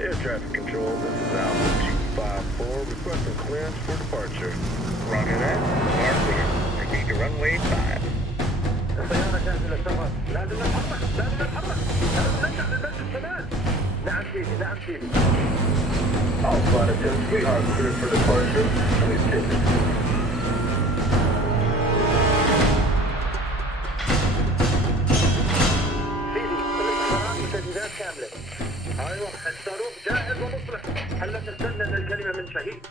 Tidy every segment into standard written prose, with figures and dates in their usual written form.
Air traffic control, this is Alpha 254, requesting clearance for departure. Roger that. Mark clear. Proceed to runway 5. السيارة جاهزة للسفر. لازم نتحرك، لازم نتحرك. لازم نرجع للبلد الشمال. نعم سيدي، نعم سيدي. Alpha 10, we are cleared for departure. Please take it. سيدي، الاستخبارات وتجهيزات كاملة. ايوه، الصاروخ جاهز ومصلح. هلا تستنى الكلمة من شهيد.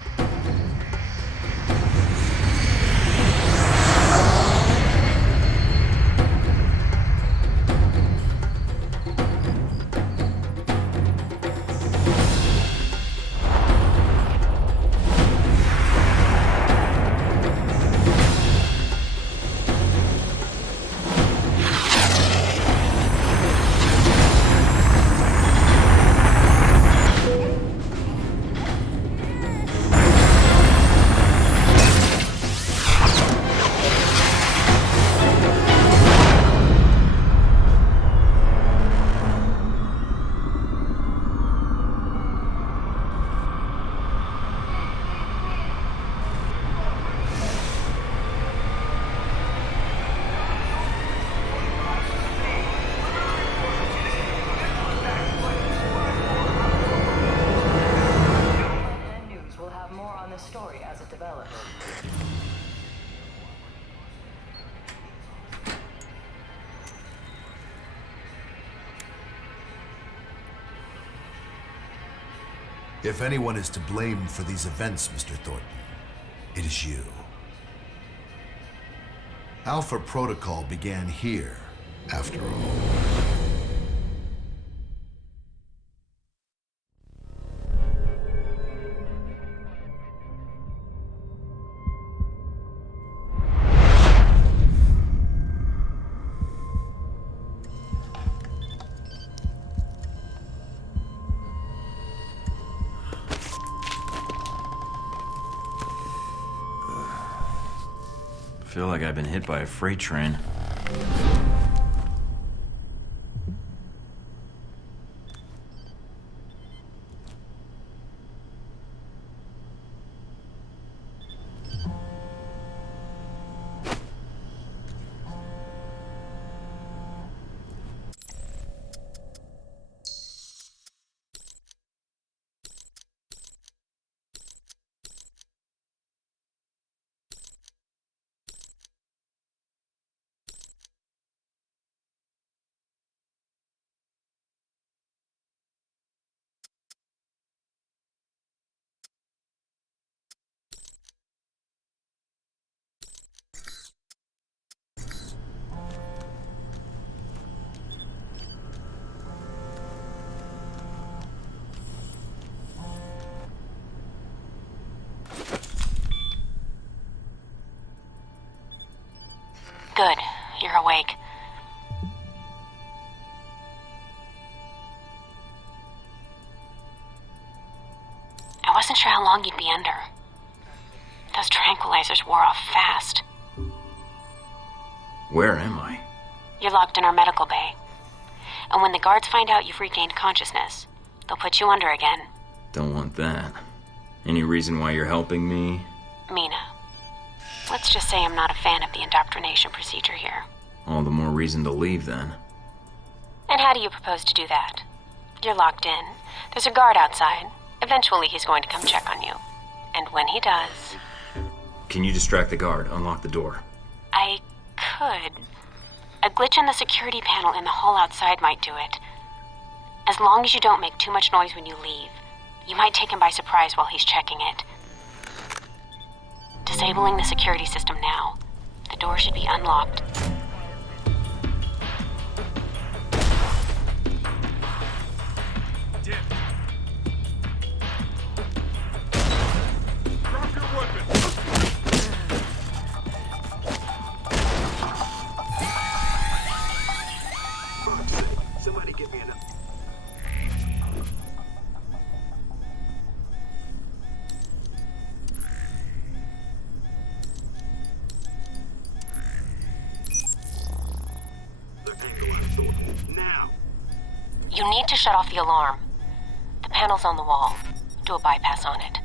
Story as it develops. If anyone is to blame for these events, Mr. Thornton, it is you. Alpha Protocol began here, after all. I feel like I've been hit by a freight train. you're awake. I wasn't sure how long you'd be under. Those tranquilizers wore off fast. Where am I? You're locked in our medical bay. And when the guards find out you've regained consciousness, they'll put you under again. Don't want that. Any reason why you're helping me? Mina. Let's just say I'm not a fan of the indoctrination procedure here. All the more reason to leave, then. And how do you propose to do that? You're locked in. There's a guard outside. Eventually he's going to come check on you. And when he does... Can you distract the guard? Unlock the door. I could. A glitch in the security panel in the hall outside might do it. As long as you don't make too much noise when you leave, you might take him by surprise while he's checking it. Disabling the security system now. The door should be unlocked. Drop your weapon! Somebody get me enough. The angle I'm sorting. Now! You need to shut off the alarm. The panel's on the wall. Do a bypass on it.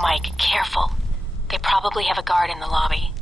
Mike, careful. They probably have a guard in the lobby.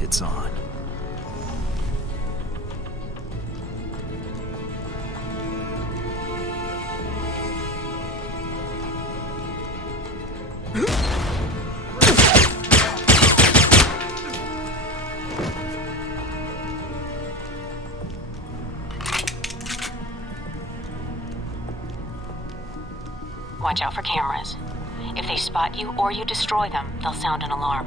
It's on. Watch out for cameras. If they spot you or you destroy them, they'll sound an alarm.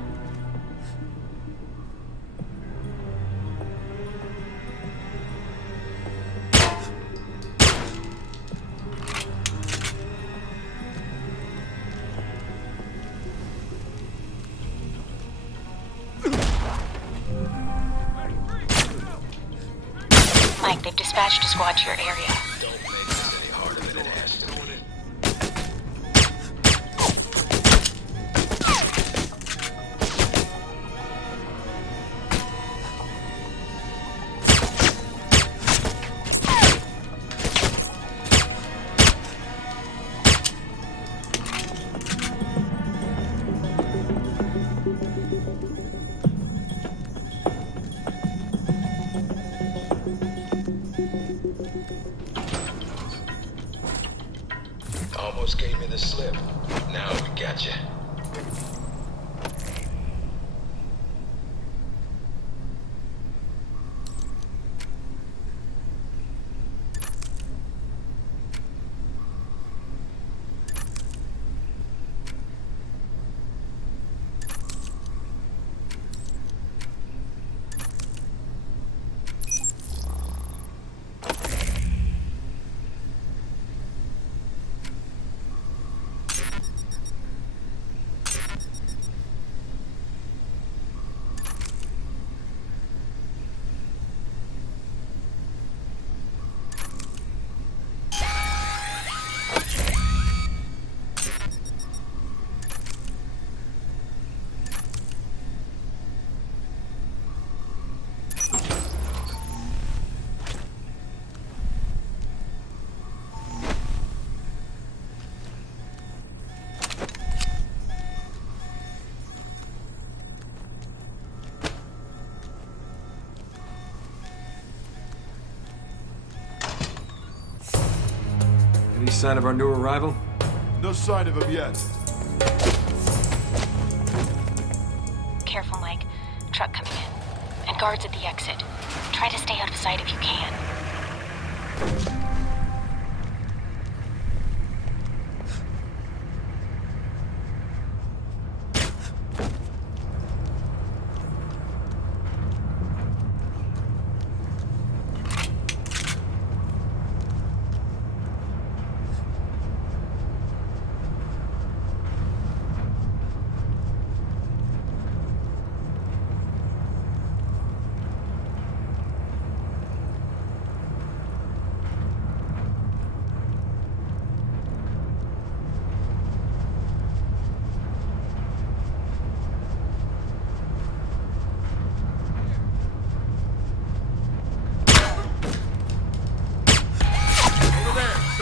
Mike, they've dispatched a squad to your area. Don't make this any harder than it has to be. Almost gave me the slip. Now we got you. Any sign of our new arrival? No sign of him yet. Careful, Mike. Truck coming in. And guards at the exit. Try to stay out of sight if you can.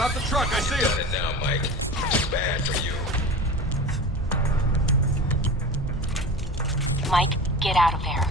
Stop the truck, I see Done it. it now, Mike. Too bad for you. Mike, get out of there.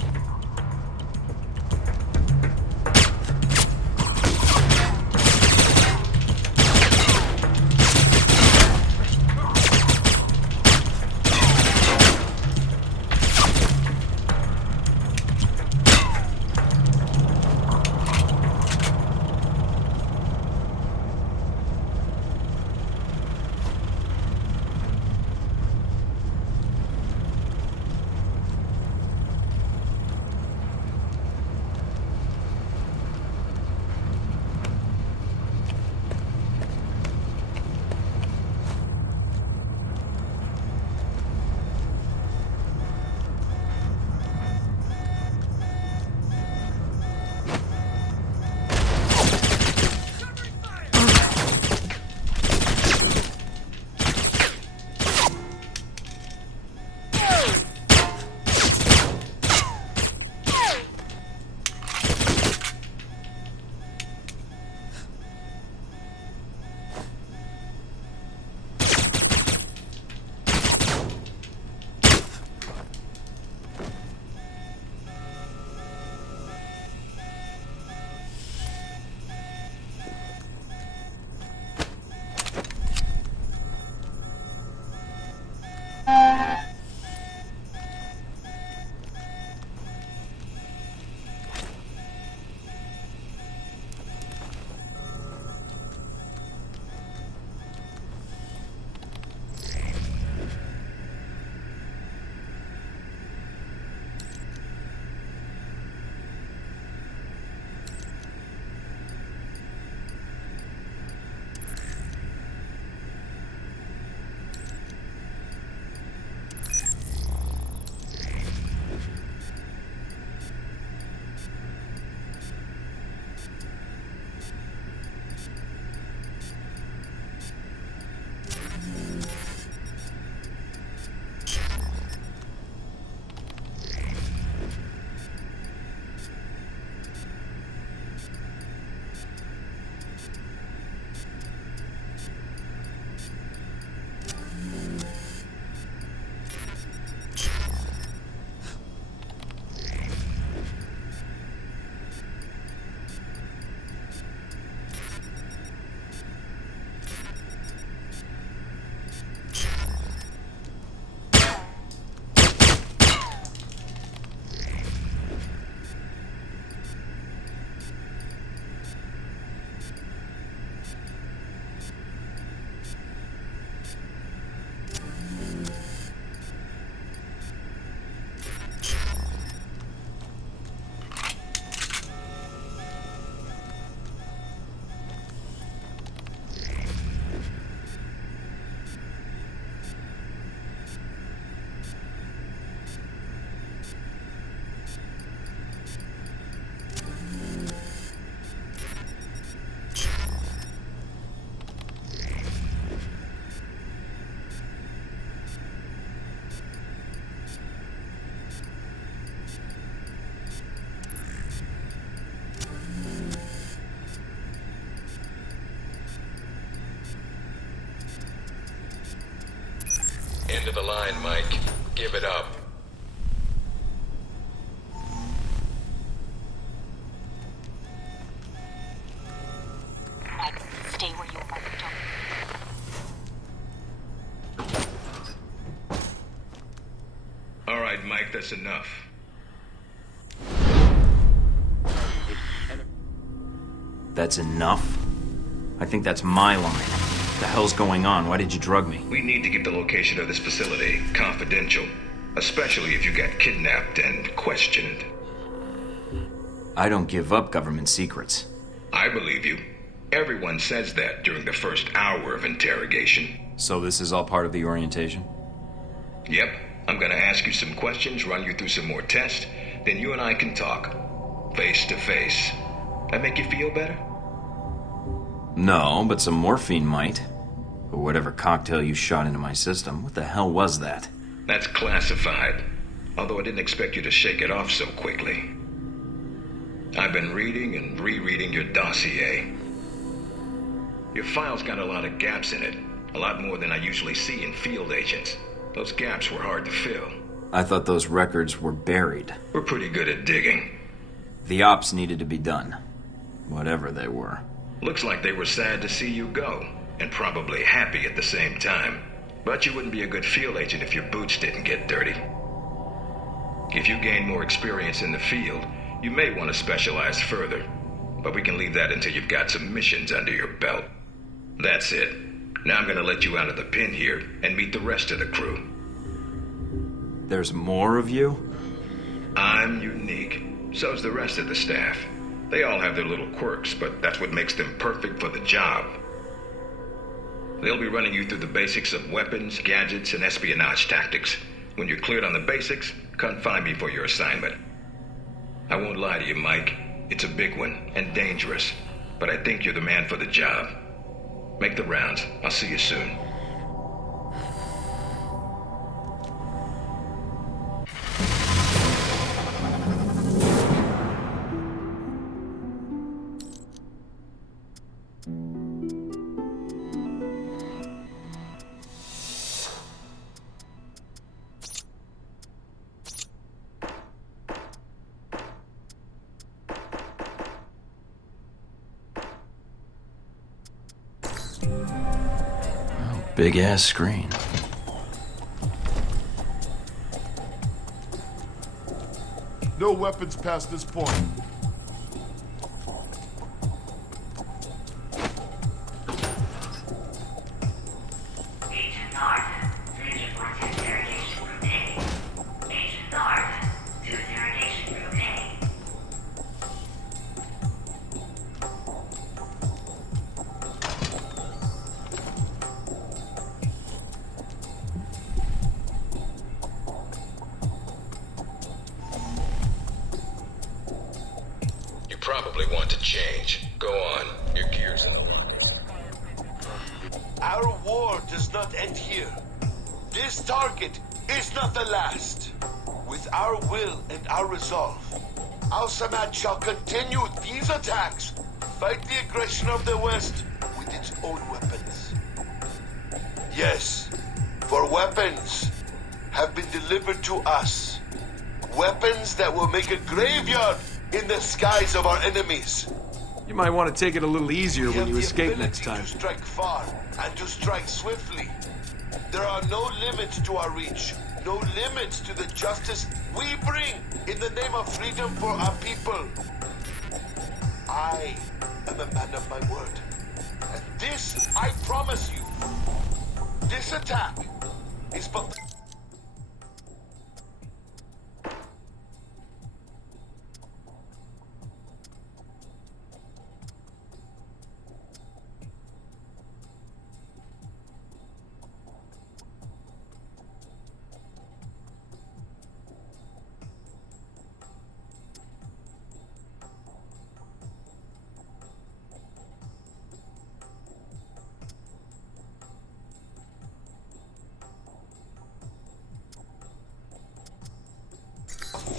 End of the line, Mike. Give it up. Mike, stay where you are. Don't. All right, Mike, that's enough. That's enough? I think that's my line. What the hell's going on? Why did you drug me? We need to keep the location of this facility confidential, especially if you got kidnapped and questioned. I don't give up government secrets. I believe you. Everyone says that during the first hour of interrogation. So this is all part of the orientation? Yep. I'm gonna ask you some questions, run you through some more tests, then you and I can talk. Face to face. That make you feel better? No, but some morphine might. Or whatever cocktail you shot into my system. What the hell was that? That's classified. Although I didn't expect you to shake it off so quickly. I've been reading and rereading your dossier. Your file's got a lot of gaps in it. A lot more than I usually see in field agents. Those gaps were hard to fill. I thought those records were buried. We're pretty good at digging. The ops needed to be done. Whatever they were. Looks like they were sad to see you go, and probably happy at the same time. But you wouldn't be a good field agent if your boots didn't get dirty. If you gain more experience in the field, you may want to specialize further. But we can leave that until you've got some missions under your belt. That's it. Now I'm gonna let you out of the pen here and meet the rest of the crew. There's more of you? I'm unique. So's the rest of the staff. They all have their little quirks, but that's what makes them perfect for the job. They'll be running you through the basics of weapons, gadgets, and espionage tactics. When you're cleared on the basics, come find me for your assignment. I won't lie to you, Mike. It's a big one, and dangerous. But I think you're the man for the job. Make the rounds. I'll see you soon. Big ass screen. No weapons past this point. Agent North, Agent North interrogation group A. Agent North to interrogation group A. You probably want to change. Go on. Your gear's up. Our war does not end here. This target is not the last. With our will and our resolve, Al-Samad shall continue these attacks, fight the aggression of the West with its own weapons. Yes, for weapons have been delivered to us. Weapons that will make a graveyard in the skies of our enemies. You might want to take it a little easier We when have you the escape ability next time. to strike far and to strike swiftly. There are no limits to our reach, no limits to the justice we bring in the name of freedom for our people. I am a man of my word. And this, I promise you, this attack is but...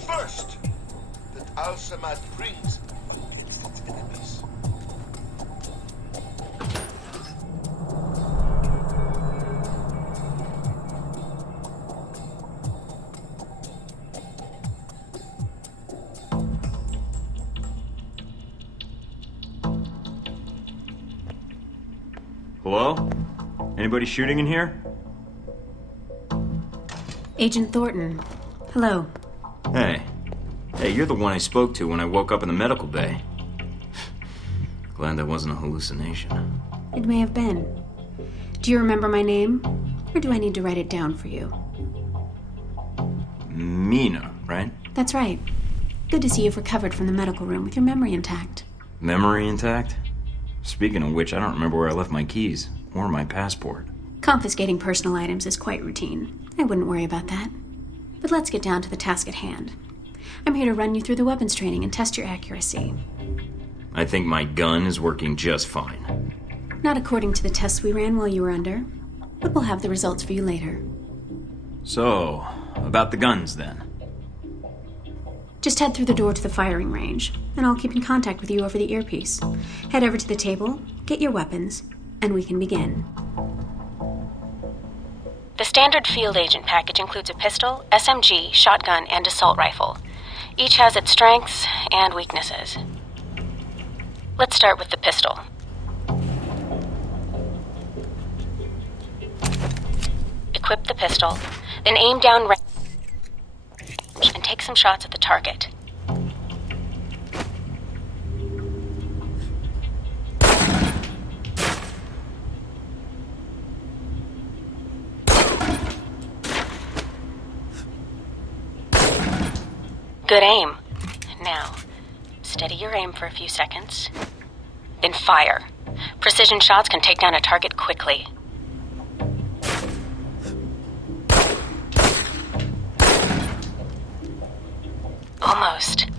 First, that Al-Samad brings against its enemies. Anybody shooting in here? Agent Thornton. Hello. Hey. Hey, you're the one I spoke to when I woke up in the medical bay. Glad that wasn't a hallucination. It may have been. Do you remember my name? Or do I need to write it down for you? Mina, right? That's right. Good to see you've recovered from the medical room with your memory intact. Memory intact? Speaking of which, I don't remember where I left my keys or my passport. Confiscating personal items is quite routine. I wouldn't worry about that. But let's get down to the task at hand. I'm here to run you through the weapons training and test your accuracy. I think my gun is working just fine. Not according to the tests we ran while you were under, but we'll have the results for you later. So, about the guns then. Just head through the door to the firing range, and I'll keep in contact with you over the earpiece. Head over to the table, get your weapons, and we can begin. The standard field agent package includes a pistol, SMG, shotgun, and assault rifle. Each has its strengths and weaknesses. Let's start with the pistol. Equip the pistol, then aim down range and take some shots at the target. Good aim. Now, steady your aim for a few seconds. Then fire. Precision shots can take down a target quickly. Almost.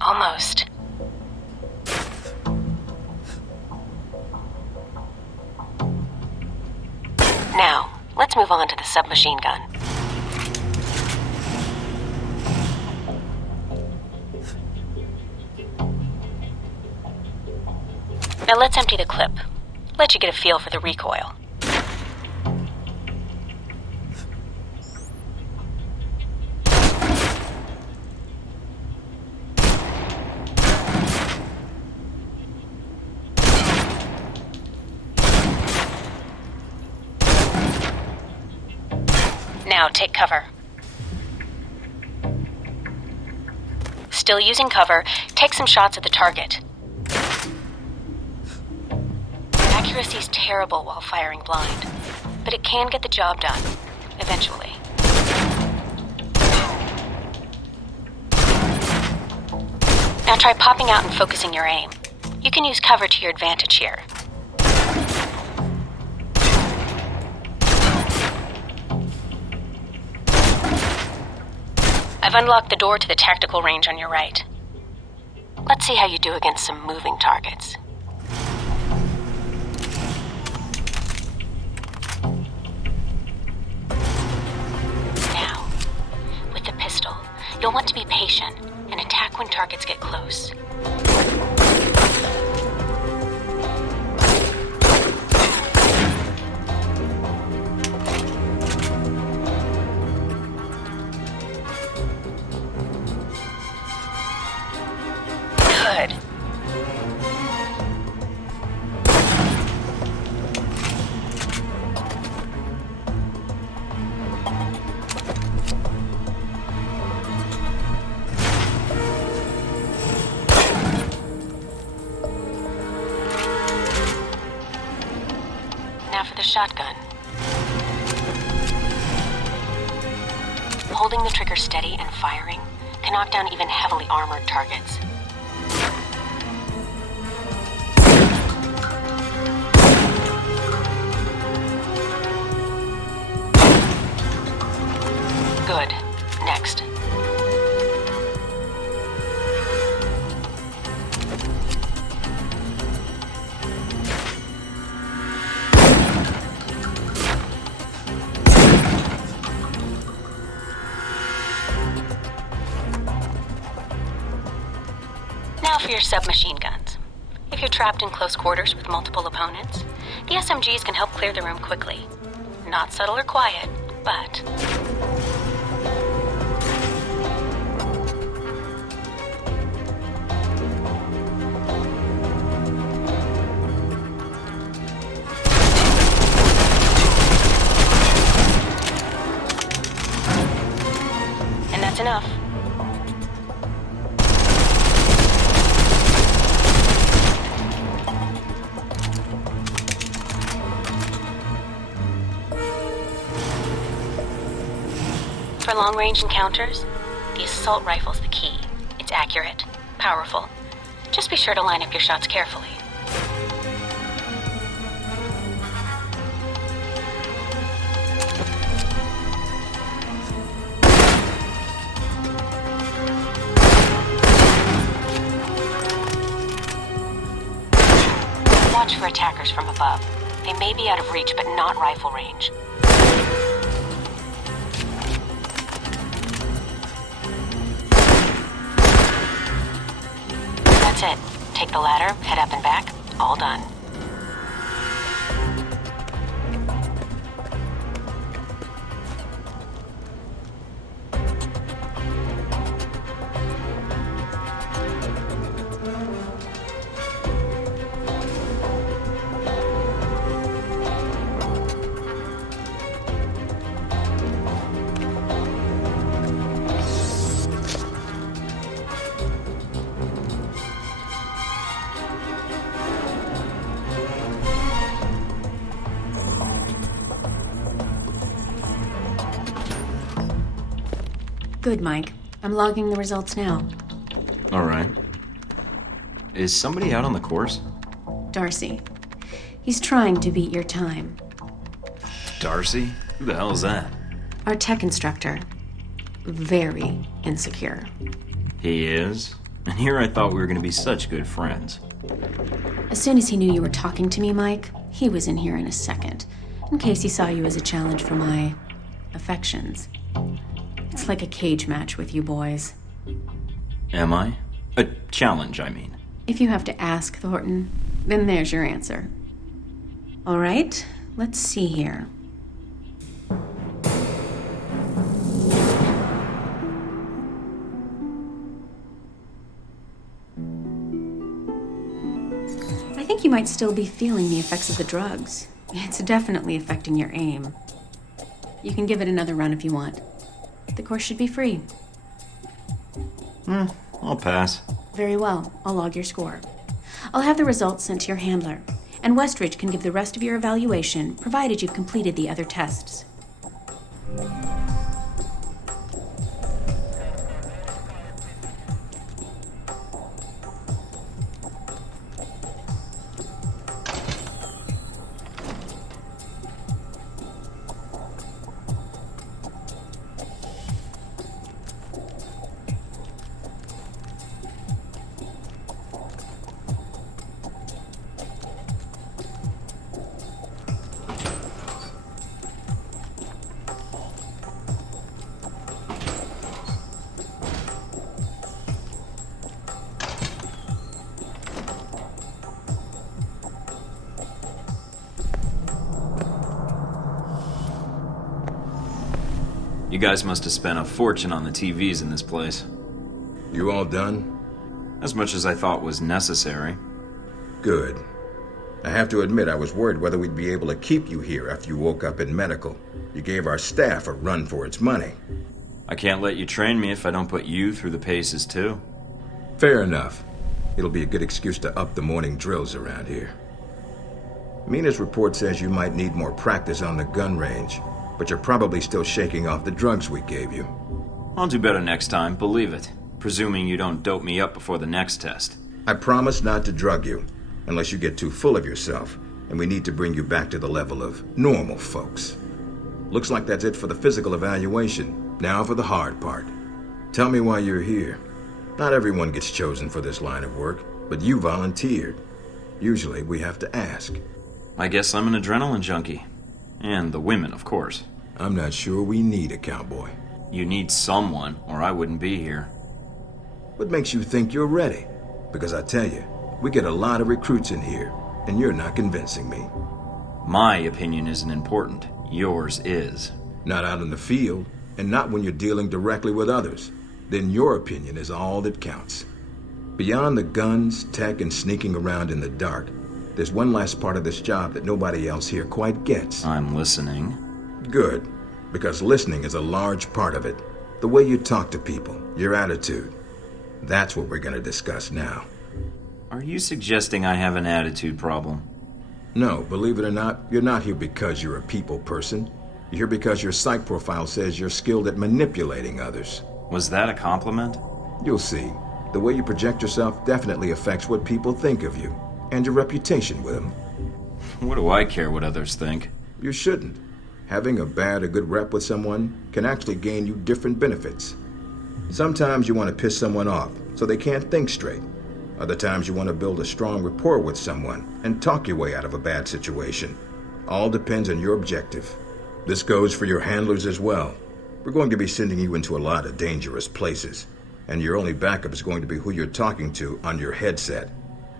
Almost. Now, let's move on to the submachine gun. Now let's empty the clip. Let you get a feel for the recoil. Now take cover. Still using cover, take some shots at the target. Accuracy's terrible while firing blind, but it can get the job done, eventually. Now try popping out and focusing your aim. You can use cover to your advantage here. I've unlocked the door to the tactical range on your right. Let's see how you do against some moving targets. Now, with the pistol, you'll want to be patient and attack when targets get close. Good. Now for the shotgun. Holding the trigger steady and firing can knock down even heavily armored targets. Good. Next. Now for your submachine guns. If you're trapped in close quarters with multiple opponents, the SMGs can help clear the room quickly. Not subtle or quiet, but... long-range encounters? The assault rifle's the key. It's accurate, powerful. Just be sure to line up your shots carefully. Watch for attackers from above. They may be out of reach, but not rifle range. That's it. Take the ladder, head up and back. All done. Good, Mike. I'm logging the results now. All right. Is somebody out on the course? Darcy. He's trying to beat your time. Darcy? Who the hell is that? Our tech instructor. Very insecure. He is? And here I thought we were going to be such good friends. As soon as he knew you were talking to me, Mike, he was in here in a second, in case he saw you as a challenge for my affections. It's like a cage match with you boys. Am I? A challenge, I mean. If you have to ask, Thornton, then there's your answer. All right, let's see here. I think you might still be feeling the effects of the drugs. It's definitely affecting your aim. You can give it another run if you want. The course should be free. I'll pass. Very well. I'll log your score. I'll have the results sent to your handler, and Westridge can give the rest of your evaluation, provided you've completed the other tests. You guys must have spent a fortune on the TVs in this place. You all done? As much as I thought was necessary. Good. I have to admit I was worried whether we'd be able to keep you here after you woke up in medical. You gave our staff a run for its money. I can't let you train me if I don't put you through the paces too. Fair enough. It'll be a good excuse to up the morning drills around here. Mina's report says you might need more practice on the gun range, but you're probably still shaking off the drugs we gave you. I'll do better next time, believe it. Presuming you don't dope me up before the next test. I promise not to drug you, unless you get too full of yourself, and we need to bring you back to the level of normal folks. Looks like that's it for the physical evaluation. Now for the hard part. Tell me why you're here. Not everyone gets chosen for this line of work, but you volunteered. Usually we have to ask. I guess I'm an adrenaline junkie. And the women, of course. I'm not sure we need a cowboy. You need someone, or I wouldn't be here. What makes you think you're ready? Because I tell you, we get a lot of recruits in here, and you're not convincing me. My opinion isn't important. Yours is. Not out in the field, and not when you're dealing directly with others. Then your opinion is all that counts. Beyond the guns, tech, and sneaking around in the dark, there's one last part of this job that nobody else here quite gets. I'm listening. Good, because listening is a large part of it. The way you talk to people, your attitude. That's what we're going to discuss now. Are you suggesting I have an attitude problem? No, believe it or not, you're not here because you're a people person. You're here because your psych profile says you're skilled at manipulating others. Was that a compliment? You'll see. The way you project yourself definitely affects what people think of you, and your reputation with them. What do I care what others think? You shouldn't. Having a bad or good rep with someone can actually gain you different benefits. Sometimes you want to piss someone off so they can't think straight. Other times you want to build a strong rapport with someone and talk your way out of a bad situation. All depends on your objective. This goes for your handlers as well. We're going to be sending you into a lot of dangerous places, and your only backup is going to be who you're talking to on your headset.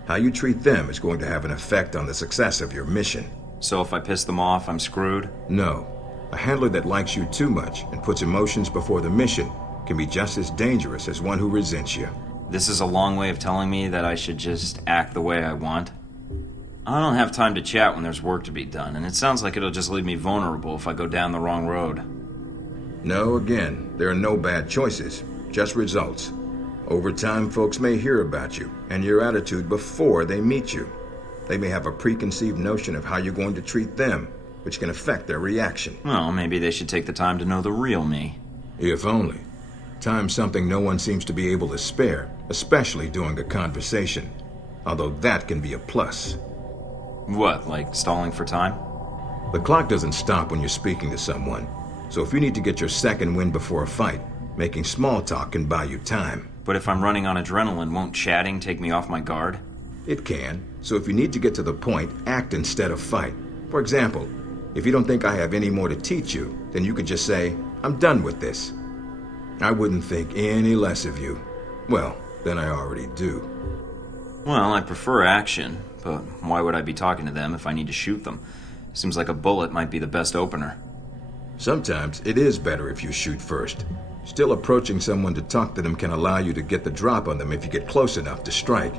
How you treat them is going to have an effect on the success of your mission. So if I piss them off, I'm screwed? No. A handler that likes you too much and puts emotions before the mission can be just as dangerous as one who resents you. This is a long way of telling me that I should just act the way I want. I don't have time to chat when there's work to be done, and it sounds like it'll just leave me vulnerable if I go down the wrong road. No, again, there are no bad choices, just results. Over time, folks may hear about you and your attitude before they meet you. They may have a preconceived notion of how you're going to treat them, which can affect their reaction. Well, maybe they should take the time to know the real me. If only. Time's something no one seems to be able to spare, especially during a conversation. Although that can be a plus. What, like stalling for time? The clock doesn't stop when you're speaking to someone. So if you need to get your second win before a fight, making small talk can buy you time. But if I'm running on adrenaline, won't chatting take me off my guard? It can. So if you need to get to the point, act instead of fight. For example, if you don't think I have any more to teach you, then you could just say, I'm done with this. I wouldn't think any less of you. Well, than I already do. Well, I prefer action, but why would I be talking to them if I need to shoot them? Seems like a bullet might be the best opener. Sometimes it is better if you shoot first. Still, approaching someone to talk to them can allow you to get the drop on them if you get close enough to strike.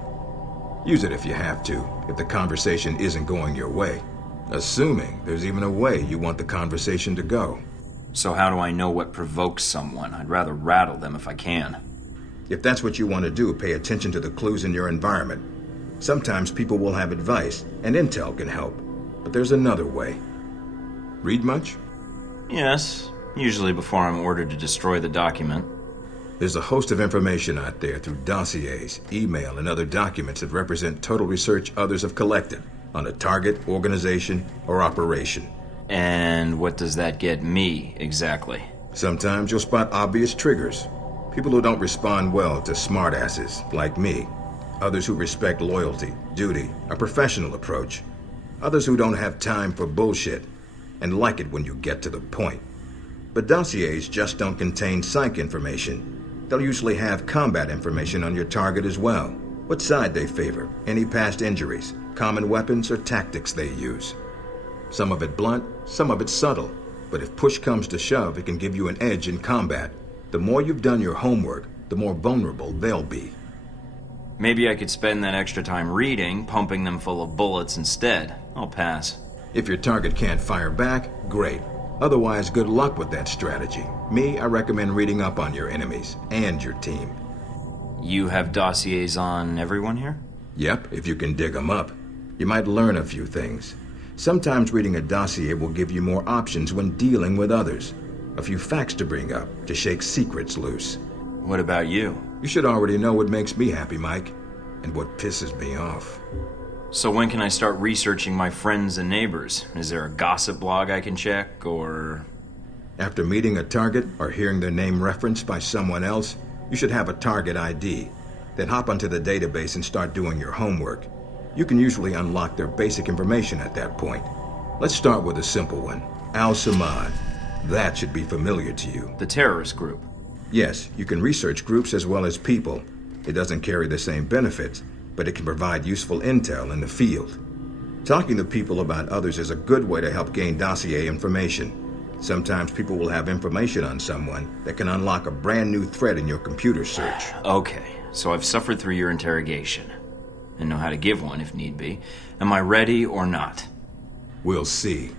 Use it if you have to, if the conversation isn't going your way. Assuming there's even a way you want the conversation to go. So how do I know what provokes someone? I'd rather rattle them if I can. If that's what you want to do, pay attention to the clues in your environment. Sometimes people will have advice, and intel can help. But there's another way. Read much? Yes, usually before I'm ordered to destroy the document. There's a host of information out there through dossiers, email, and other documents that represent total research others have collected on a target, organization, or operation. And what does that get me, exactly? Sometimes you'll spot obvious triggers. People who don't respond well to smartasses, like me. Others who respect loyalty, duty, a professional approach. Others who don't have time for bullshit, and like it when you get to the point. But dossiers just don't contain psych information. They'll usually have combat information on your target as well. What side they favor, any past injuries, common weapons or tactics they use. Some of it blunt, some of it subtle. But if push comes to shove, it can give you an edge in combat. The more you've done your homework, the more vulnerable they'll be. Maybe I could spend that extra time reading, pumping them full of bullets instead. I'll pass. If your target can't fire back, great. Otherwise, good luck with that strategy. Me, I recommend reading up on your enemies and your team. You have dossiers on everyone here? Yep, if you can dig them up. You might learn a few things. Sometimes reading a dossier will give you more options when dealing with others. A few facts to bring up, to shake secrets loose. What about you? You should already know what makes me happy, Mike, and what pisses me off. So when can I start researching my friends and neighbors? Is there a gossip blog I can check, or...? After meeting a target or hearing their name referenced by someone else, you should have a target ID. Then hop onto the database and start doing your homework. You can usually unlock their basic information at that point. Let's start with a simple one. Al-Samad. That should be familiar to you. The terrorist group? Yes, you can research groups as well as people. It doesn't carry the same benefits, but it can provide useful intel in the field. Talking to people about others is a good way to help gain dossier information. Sometimes people will have information on someone that can unlock a brand new thread in your computer search. Okay, so I've suffered through your interrogation and know how to give one if need be. Am I ready or not? We'll see.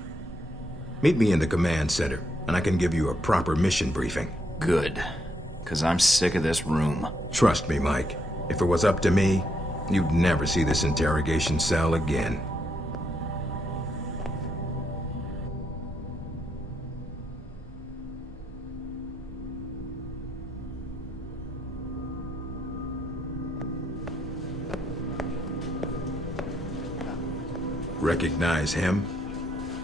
Meet me in the command center, and I can give you a proper mission briefing. Good, because I'm sick of this room. Trust me, Mike. If it was up to me, you'd never see this interrogation cell again. Recognize him?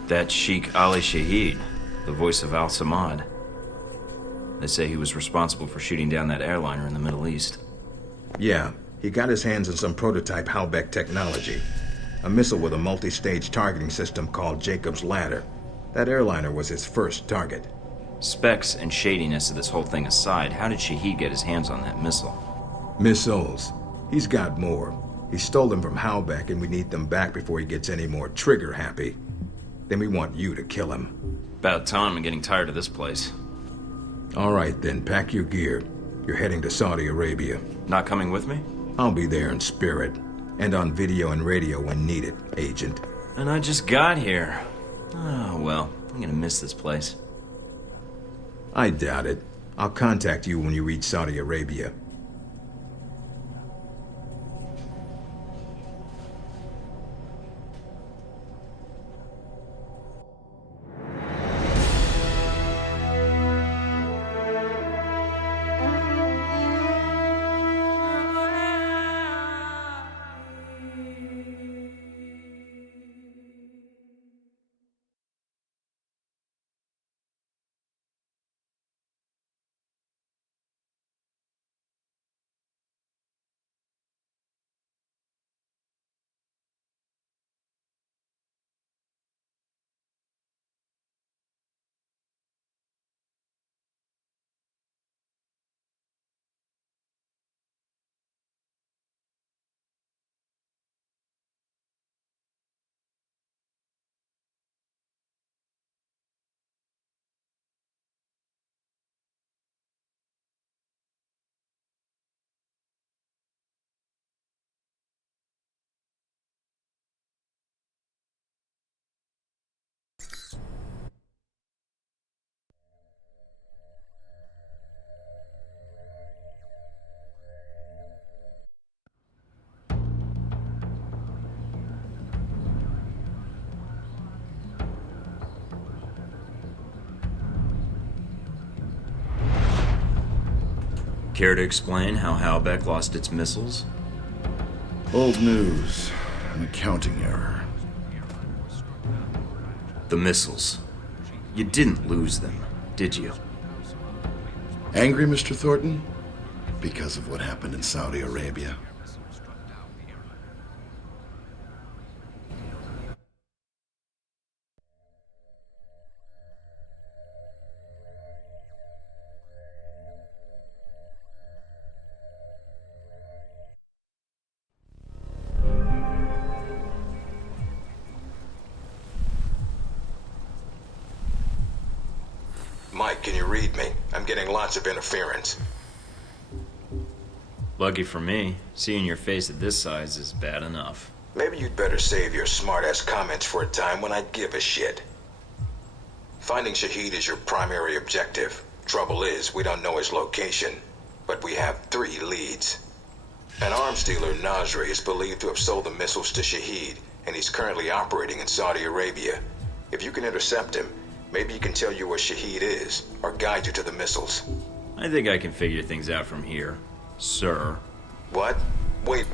That's Sheikh Ali Shahid, the voice of Al-Samad. They say he was responsible for shooting down that airliner in the Middle East. Yeah, he got his hands on some prototype Halbeck technology. A missile with a multi-stage targeting system called Jacob's Ladder. That airliner was his first target. Specs and shadiness of this whole thing aside, how did Shahid get his hands on that missile? Missiles. He's got more. He stole them from Halbeck, and we need them back before he gets any more trigger-happy. Then we want you to kill him. About time. I'm getting tired of this place. All right, then. Pack your gear. You're heading to Saudi Arabia. Not coming with me? I'll be there in spirit. And on video and radio when needed, Agent. And I just got here. Oh, well. I'm gonna miss this place. I doubt it. I'll contact you when you reach Saudi Arabia. Care to explain how Halbeck lost its missiles? Old news. An accounting error. The missiles. You didn't lose them, did you? Angry, Mr. Thornton? Because of what happened in Saudi Arabia? Mike, can you read me? I'm getting lots of interference. Lucky for me, seeing your face at this size is bad enough. Maybe you'd better save your smart-ass comments for a time when I give a shit. Finding Shahid is your primary objective. Trouble is, we don't know his location, but we have 3 leads. An arms dealer, Nasri, is believed to have sold the missiles to Shahid, and he's currently operating in Saudi Arabia. If you can intercept him, maybe he can tell you where Shahid is, or guide you to the missiles. I think I can figure things out from here, sir. What? Wait.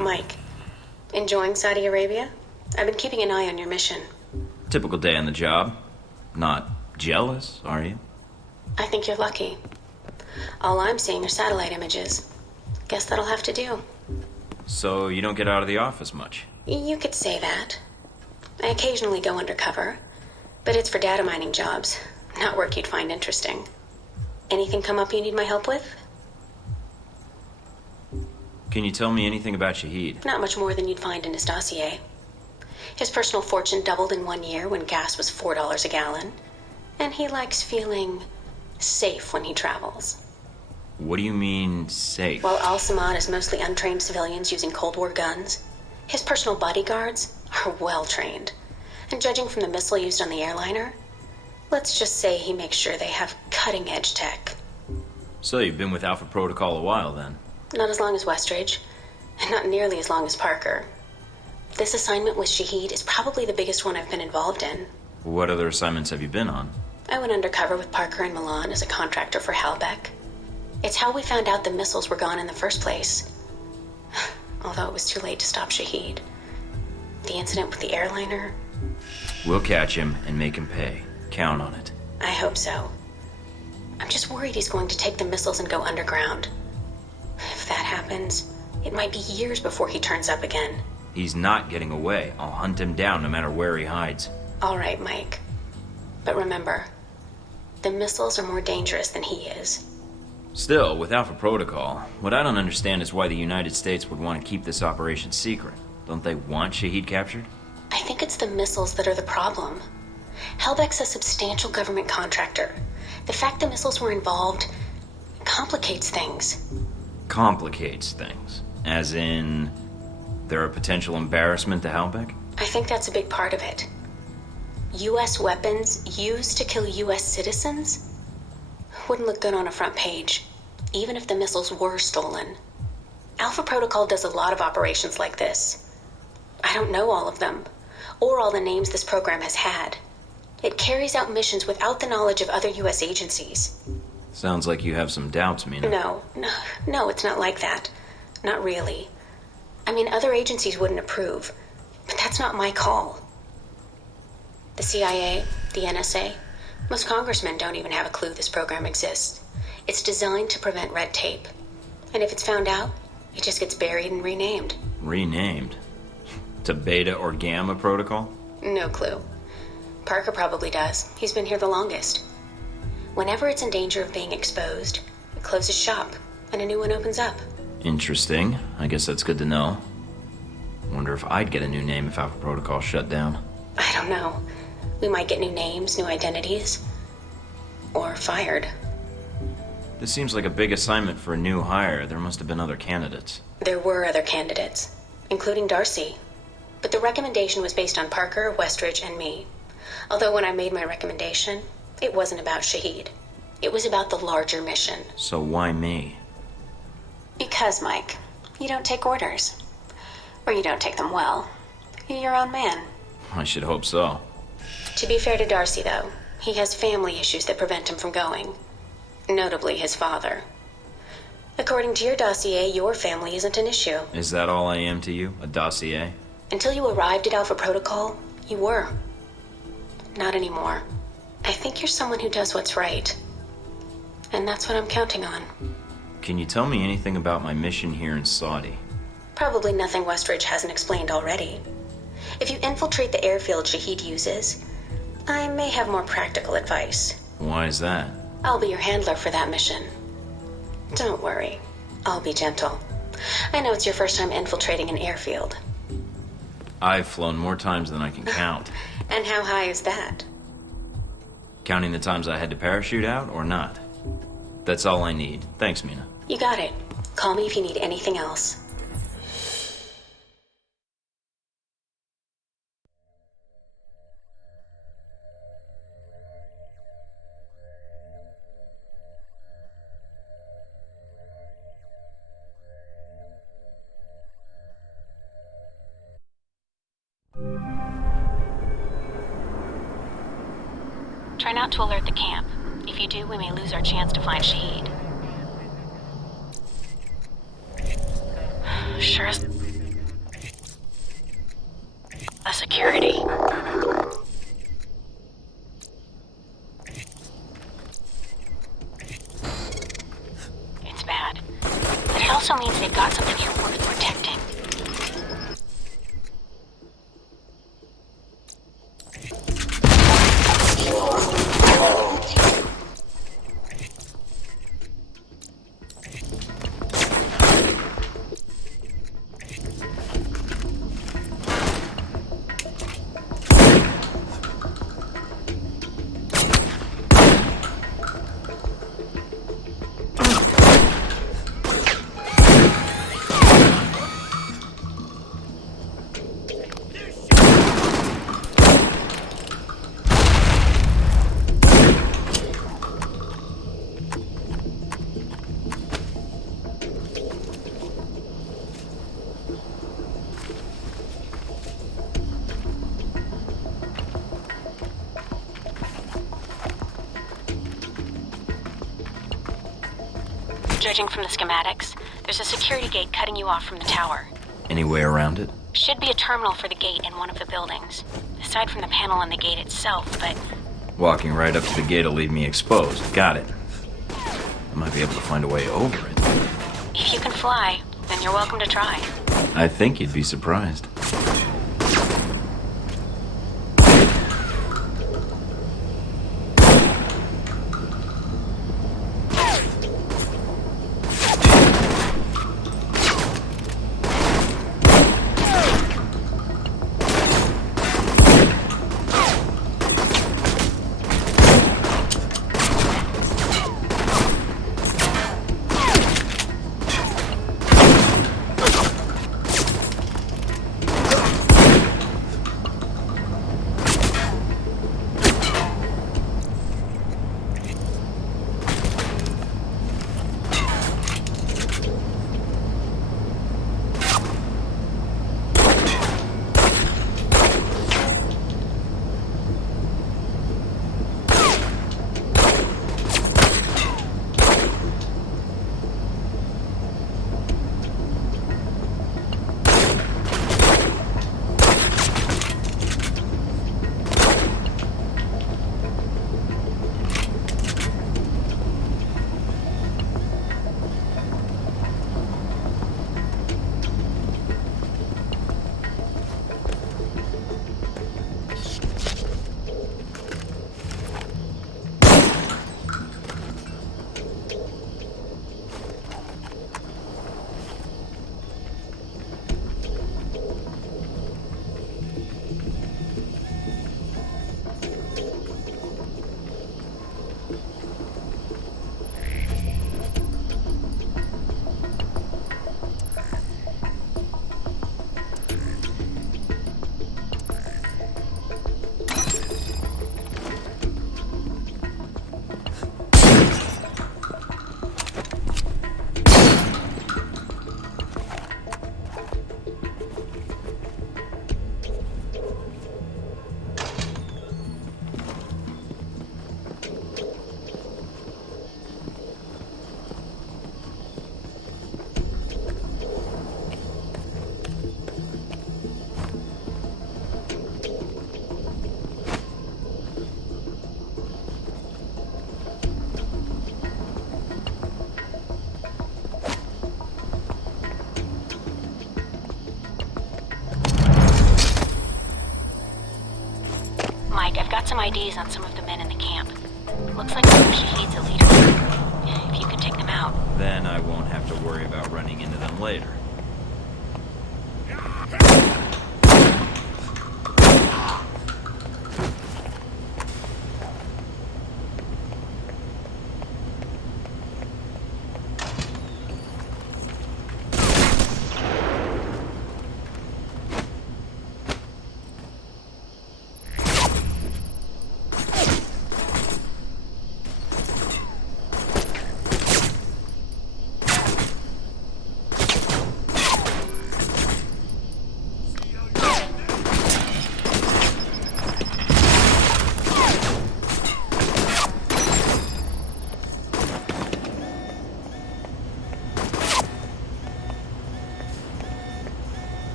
Mike, enjoying Saudi Arabia? I've been keeping an eye on your mission. Typical day on the job. Not jealous, are you? I think you're lucky. All I'm seeing are satellite images. Guess that'll have to do. So you don't get out of the office much? You could say that. I occasionally go undercover, but it's for data mining jobs, not work you'd find interesting. Anything come up you need my help with? Can you tell me anything about Shahid? Not much more than you'd find in his dossier. His personal fortune doubled in 1 year when gas was $4 a gallon, and he likes feeling safe when he travels. What do you mean, safe? While Al Samad is mostly untrained civilians using Cold War guns, his personal bodyguards are well trained. And judging from the missile used on the airliner, let's just say he makes sure they have cutting-edge tech. So you've been with Alpha Protocol a while, then? Not as long as Westridge, and not nearly as long as Parker. This assignment with Shahid is probably the biggest one I've been involved in. What other assignments have you been on? I went undercover with Parker in Milan as a contractor for Halbeck. It's how we found out the missiles were gone in the first place. Although it was too late to stop Shahid. The incident with the airliner... We'll catch him and make him pay. Count on it. I hope so. I'm just worried he's going to take the missiles and go underground. If that happens, it might be years before he turns up again. He's not getting away. I'll hunt him down no matter where he hides. All right, Mike. But remember, the missiles are more dangerous than he is. Still, with Alpha Protocol, what I don't understand is why the United States would want to keep this operation secret. Don't they want Shahid captured? I think it's the missiles that are the problem. Halbeck's a substantial government contractor. The fact the missiles were involved complicates things. Complicates things? As in, they're a potential embarrassment to Halbeck? I think that's a big part of it. U.S. weapons used to kill U.S. citizens wouldn't look good on a front page, even if the missiles were stolen. Alpha Protocol does a lot of operations like this. I don't know all of them, or all the names this program has had. It carries out missions without the knowledge of other U.S. agencies. Sounds like you have some doubts, Mina. No, it's not like that. Not really. I mean, other agencies wouldn't approve, but that's not my call. The CIA, the NSA, most congressmen don't even have a clue this program exists. It's designed to prevent red tape. And if it's found out, it just gets buried and renamed. Renamed? To Beta or Gamma Protocol? No clue. Parker probably does. He's been here the longest. Whenever it's in danger of being exposed, it closes shop, and a new one opens up. Interesting. I guess that's good to know. Wonder if I'd get a new name if Alpha Protocol shut down. I don't know. We might get new names, new identities. Or fired. This seems like a big assignment for a new hire. There must have been other candidates. There were other candidates, including Darcy. But the recommendation was based on Parker, Westridge, and me. Although when I made my recommendation, it wasn't about Shahid. It was about the larger mission. So why me? Because, Mike, you don't take orders. Or you don't take them well. You're your own man. I should hope so. To be fair to Darcy, though, he has family issues that prevent him from going. Notably his father. According to your dossier, your family isn't an issue. Is that all I am to you? A dossier? Until you arrived at Alpha Protocol, you were. Not anymore. I think you're someone who does what's right. And that's what I'm counting on. Can you tell me anything about my mission here in Saudi? Probably nothing Westridge hasn't explained already. If you infiltrate the airfield Shahid uses, I may have more practical advice. Why is that? I'll be your handler for that mission. Don't worry. I'll be gentle. I know it's your first time infiltrating an airfield. I've flown more times than I can count. And how high is that? Counting the times I had to parachute out or not? That's all I need. Thanks, Mina. You got it. Call me if you need anything else. Try not to alert the camp. If you do, we may lose our chance to find Shahid. Sure as security. It's bad. But it also means they've got something here worth protecting. Judging from the schematics, there's a security gate cutting you off from the tower. Any way around it? Should be a terminal for the gate in one of the buildings. Aside from the panel and the gate itself, but... Walking right up to the gate will leave me exposed. Got it. I might be able to find a way over it. if you can fly, then you're welcome to try. I think you'd be surprised. Mike, I've got some IDs on some of the men in the camp. Looks like one of Shahid's a leader. If you can take them out. Then I won't have to worry about running into them later.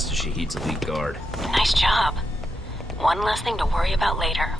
fast as she heeds a lead guard. Nice job. One less thing to worry about later.